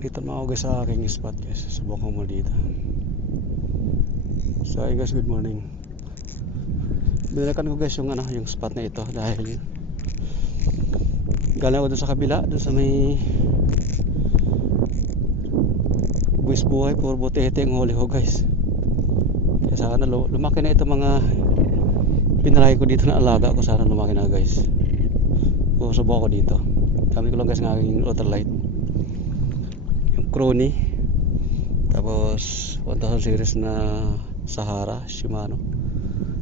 Dito na ako guys sa aking spot guys. Subukan mo dito. So hey guys, good morning. Binalikan ko guys yung ano, yung spot na ito dahil galing ako doon sa kabila, doon sa may buwis buhay, puro butete ang huli ko guys. Kaya sana lu- lumaki na ito mga pinarahi ko dito na alaga ko sana lumaki na guys. Susubukan ko dito. Kami ko lang guys ng aking ultralight. Crony. Tapos 1000 series na Sahara Shimano.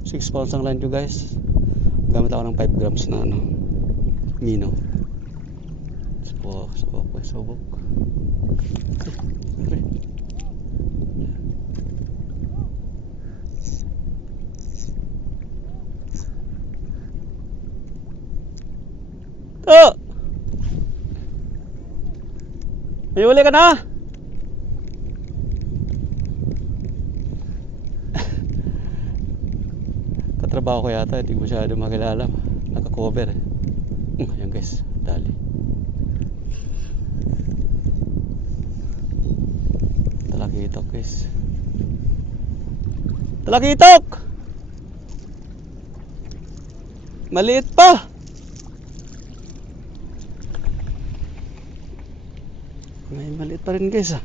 6 pounds ang line ko guys. Gamit ako ng 5 grams na ano Mino. Subok, subok, subok. Oh! May uli ka na! Katrabaho ko yata, hindi ko masyado makilala. Naka-cover eh. Mm, Ayan guys, dali. Talakitok guys. Talakitok! Maliit pa! May maliit pa rin guys ah.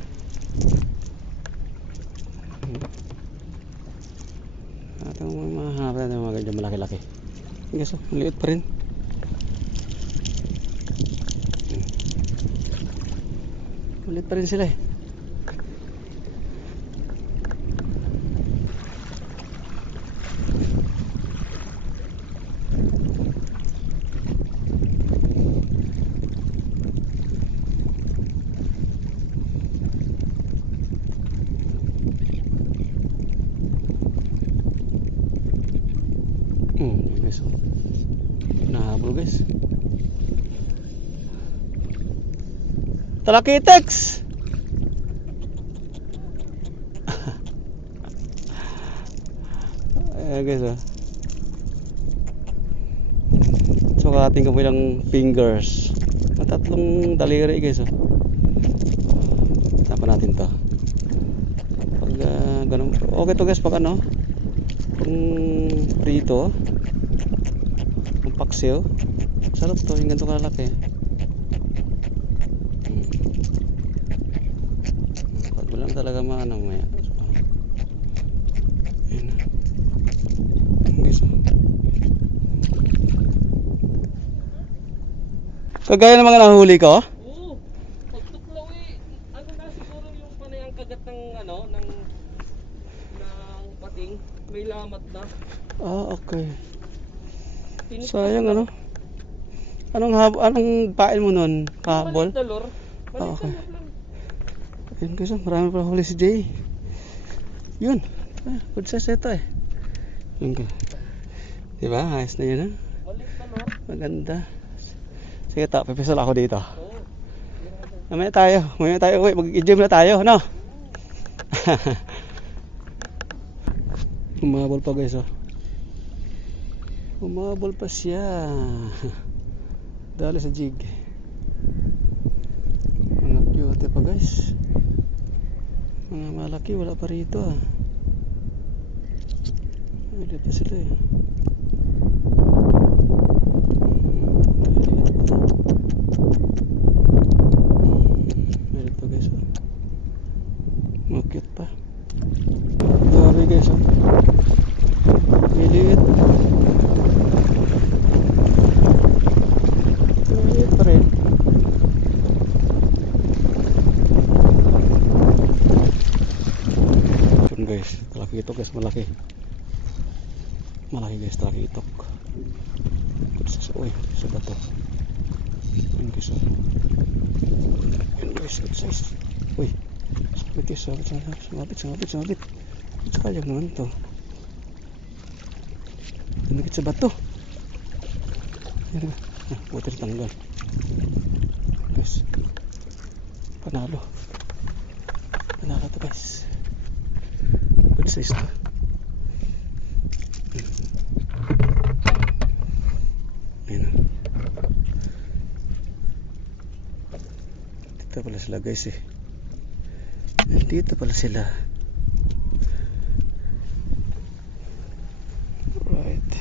At ang mga mahaba na mga ganyan malaki-laki. Guys oh, maliit pa rin. Maliit pa rin sila eh. Hmm, guys. oh. Nahabol guys. Talakitex! Ayan guys oh. Sukatin ko mo ilang fingers. Tatlong daliri guys oh. Tapa natin to. Pag ah, ganun. Okay to guys pag ano. Kung prito. Ang paksiw. Sarap to yung ganito. Hmm. Pag mo lang talaga maano maya. Kagaya ng mga nahuli ko? Oo. Pagtuklaw eh. Ano na siguro yung panayang kagat ng ano, ng ng pating. May lamat na. Ah, okay. Tinis Sayang ano? Anong hab anong pain mo nun? Habol? Maliit na lor. Maliit Ah, okay. Ayun guys, oh, marami pa huli si Jay. Yun. Ah, good size ito eh. Yun ka. Diba? Ayos na yun ha. Maliit na lor. Maganda. Sige ta, pipisal ako dito. Oo. Mamaya tayo. Mamaya tayo uwi. Mag-gym na tayo, no? Umabol pa guys, oh. Umabol pa siya. Dali sa jig. Mga cute pa guys. Mga malaki, wala pa rito ah. Ay, dito sila eh. Maliit pa. Meron pa guys oh. Mga cute pa. Grabe guys oh. Maliit. Maliit pa rin. Yun guys, talaki ito guys, malaki. Malaki guys, talaki ito. Uy, sa bato. Yun guys oh. Yun guys, good size. Uy, sabit guys, sabit, sabit, sabit, sabit, sabit. Sa kaya naman to. Tumikit sa bato. Yan nga. Ah, na tanggal. Guys. Panalo. Panalo to guys. Good size to. Ayan. Dito pala sila guys eh. Nandito pala sila. Right.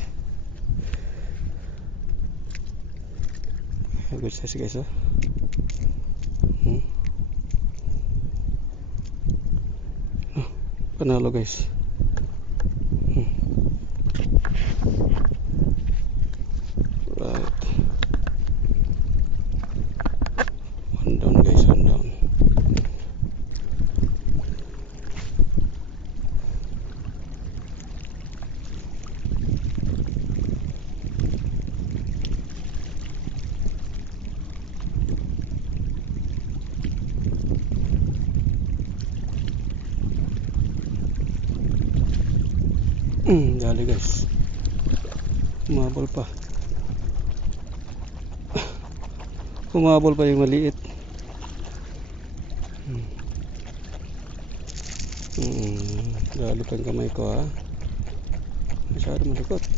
Ayan, Good size guys oh. Hmm. Ah, Panalo guys. Hmm. Right. One down guys, one Hmm, dali guys. Umabol pa. Umabol pa yung maliit. Hmm. Hmm, dali pa kamay ko ha. Masyado malikot.